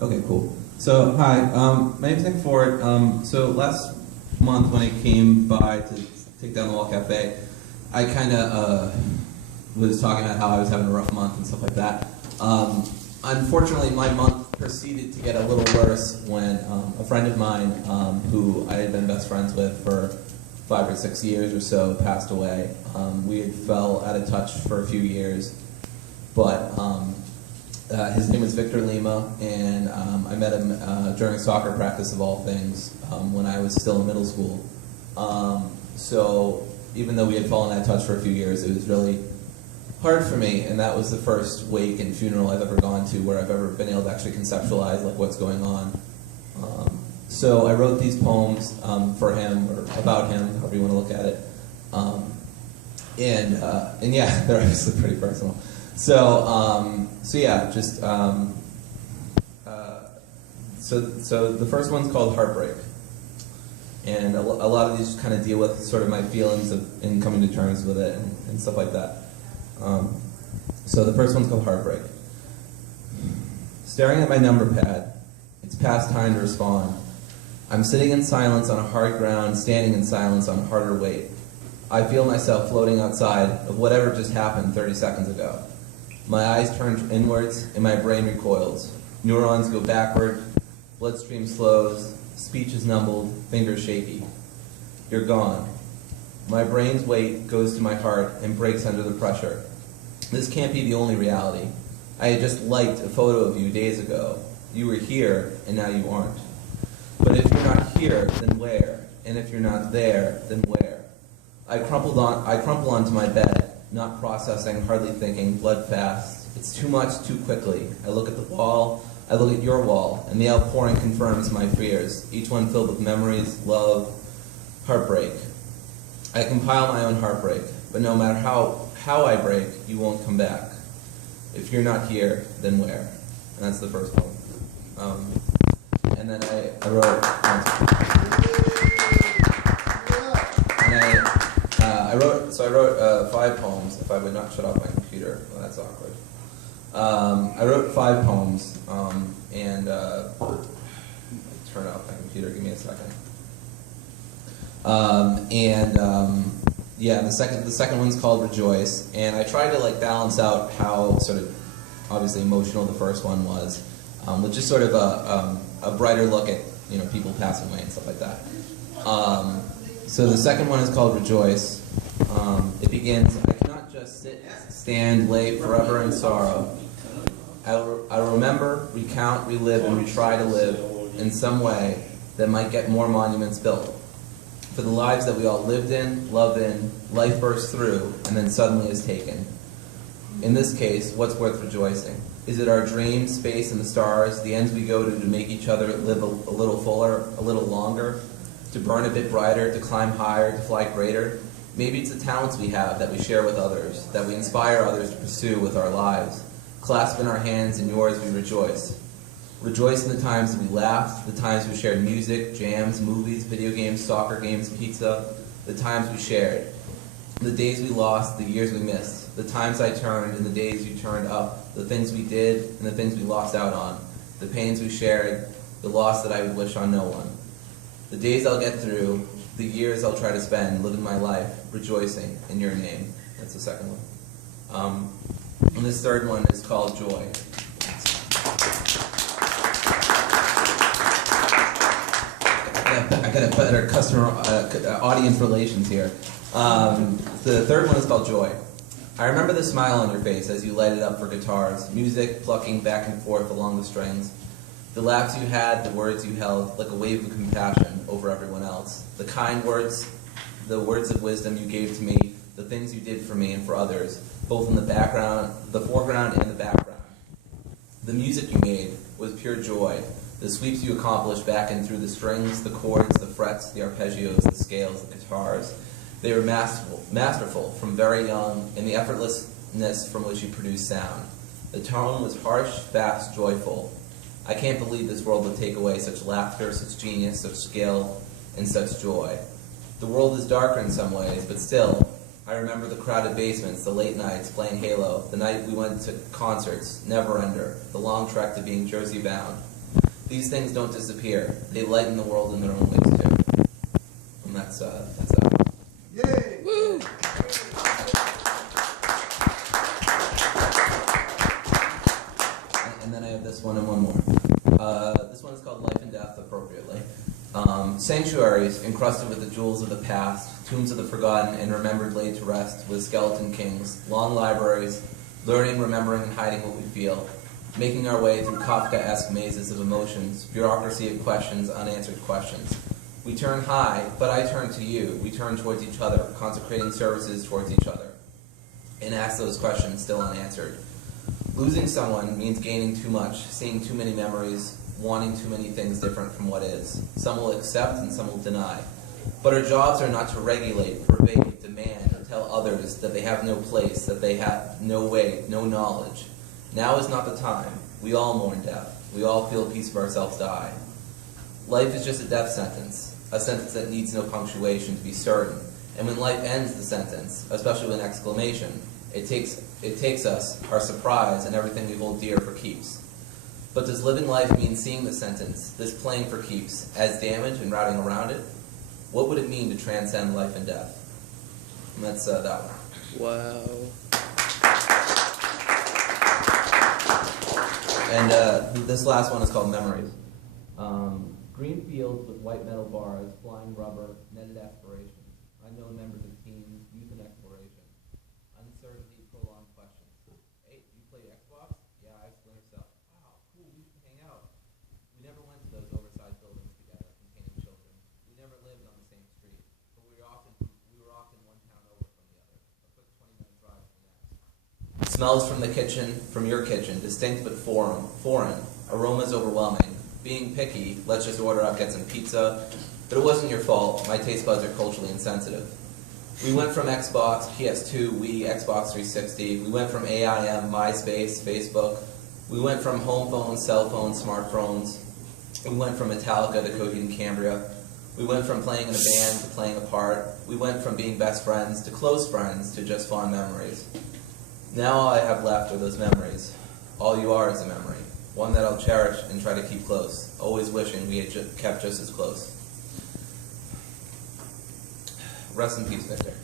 Okay, cool. So, hi, my name's Nick Ford. So last month when I came by to take down the Wall Cafe, I kind of was talking about how I was having a rough month and stuff like that. Unfortunately, my month proceeded to get a little worse when a friend of mine, who I had been best friends with for 5 or 6 years or so, passed away. We had fell out of touch for a few years, but his name was Victor Lima, and I met him during soccer practice of all things when I was still in middle school. So even though we had fallen out of touch for a few years, it was really hard for me, and that was the first wake and funeral I've ever gone to where I've ever been able to actually conceptualize like what's going on. So I wrote these poems for him, or about him, however you want to look at it. And yeah, they're obviously pretty personal. So yeah, just so the first one's called Heartbreak, and a lot of these kind of deal with sort of my feelings in coming to terms with it and stuff like that. So the first one's called Heartbreak. Staring at my number pad, it's past time to respond. I'm sitting in silence on a hard ground, standing in silence on a harder weight. I feel myself floating outside of whatever just happened 30 seconds ago. My eyes turn inwards and my brain recoils. Neurons go backward, bloodstream slows, speech is numbled, fingers shaky. You're gone. My brain's weight goes to my heart and breaks under the pressure. This can't be the only reality. I had just liked a photo of you days ago. You were here, and now you aren't. But if you're not here, then where? And if you're not there, then where? I crumple onto my bed, not processing, hardly thinking, blood fast. It's too much, too quickly. I look at the wall, I look at your wall, and the outpouring confirms my fears, each one filled with memories, love, heartbreak. I compile my own heartbreak, but no matter how I break, you won't come back. If you're not here, then where? And that's the first one. And then I wrote... I wrote 5 poems. If I would not shut off my computer, well, that's awkward. I wrote 5 poems, and turn off my computer. Give me a second. Yeah, the second one's called Rejoice, and I tried to like balance out how sort of obviously emotional the first one was, with just sort of a brighter look at people passing away and stuff like that. So the second one is called Rejoice. It begins, I cannot just sit, stand, lay forever in sorrow. I remember, recount, relive, and retry to live in some way that might get more monuments built. For the lives that we all lived in, loved in, life bursts through, and then suddenly is taken. In this case, what's worth rejoicing? Is it our dreams, space, and the stars, the ends we go to make each other live a little fuller, a little longer, to burn a bit brighter, to climb higher, to fly greater? Maybe it's the talents we have that we share with others, that we inspire others to pursue with our lives. Clasp in our hands, in yours we rejoice. Rejoice in the times that we laughed, the times we shared music, jams, movies, video games, soccer games, pizza, the times we shared, the days we lost, the years we missed, the times I turned and the days you turned up, the things we did and the things we lost out on, the pains we shared, the loss that I would wish on no one. The days I'll get through, the years I'll try to spend living my life, rejoicing in your name. That's the second one. And this third one is called Joy. I got a better customer audience relations here. The third one is called Joy. I remember the smile on your face as you lighted up for guitars, music plucking back and forth along the strings, the laughs you had, the words you held, like a wave of compassion over everyone else, the kind words, the words of wisdom you gave to me, the things you did for me and for others, both in the background, the foreground and the background. The music you made was pure joy. The sweeps you accomplished back and through the strings, the chords, the frets, the arpeggios, the scales, the guitars. They were masterful from very young in the effortlessness from which you produced sound. The tone was harsh, fast, joyful. I can't believe this world would take away such laughter, such genius, such skill, and such joy. The world is darker in some ways, but still, I remember the crowded basements, the late nights playing Halo, the night we went to concerts, Never Ender, the long trek to being Jersey bound. These things don't disappear. They lighten the world in their own ways too. And that's that. Yay! Woo! And then I have this one and one more. This one is called Life and Death, appropriately. Sanctuaries encrusted with the jewels of the past, tombs of the forgotten and remembered laid to rest with skeleton kings, long libraries, learning, remembering, and hiding what we feel, making our way through Kafkaesque mazes of emotions, bureaucracy of questions, unanswered questions. We turn high, but I turn to you. We turn towards each other, consecrating services towards each other, and ask those questions still unanswered. Losing someone means gaining too much, seeing too many memories, wanting too many things different from what is. Some will accept and some will deny. But our jobs are not to regulate, pervade, demand, or tell others that they have no place, that they have no way, no knowledge. Now is not the time. We all mourn death. We all feel a piece of ourselves die. Life is just a death sentence, a sentence that needs no punctuation to be certain. And when life ends the sentence, especially with an exclamation, it takes us, our surprise, and everything we hold dear for keeps. But does living life mean seeing the sentence, this playing for keeps, as damage and routing around it? What would it mean to transcend life and death? And that's that one. Wow. And this last one is called Memories. Green fields with white metal bars, flying rubber, netted aspiration. Unknown members of teams, youth and exploration. Uncertainty, prolonged questions. Hey, do you play Xbox? Yeah, I explain yourself. Wow, cool, we should hang out. We never went to those oversized buildings together containing children. We never lived on the same street, but we were often one town over from the other. A quick 20-minute drive to the next. Smells from the kitchen, from your kitchen, distinct but foreign. Aromas overwhelming. Being picky, let's just order up, get some pizza. But it wasn't your fault. My taste buds are culturally insensitive. We went from Xbox, PS2, Wii, Xbox 360. We went from AIM, MySpace, Facebook. We went from home phones, cell phones, smartphones. We went from Metallica to Coheed and Cambria. We went from playing in a band to playing a part. We went from being best friends to close friends to just fond memories. Now all I have left are those memories. All you are is a memory. One that I'll cherish and try to keep close, always wishing we had kept just as close. Rest in peace, Victor.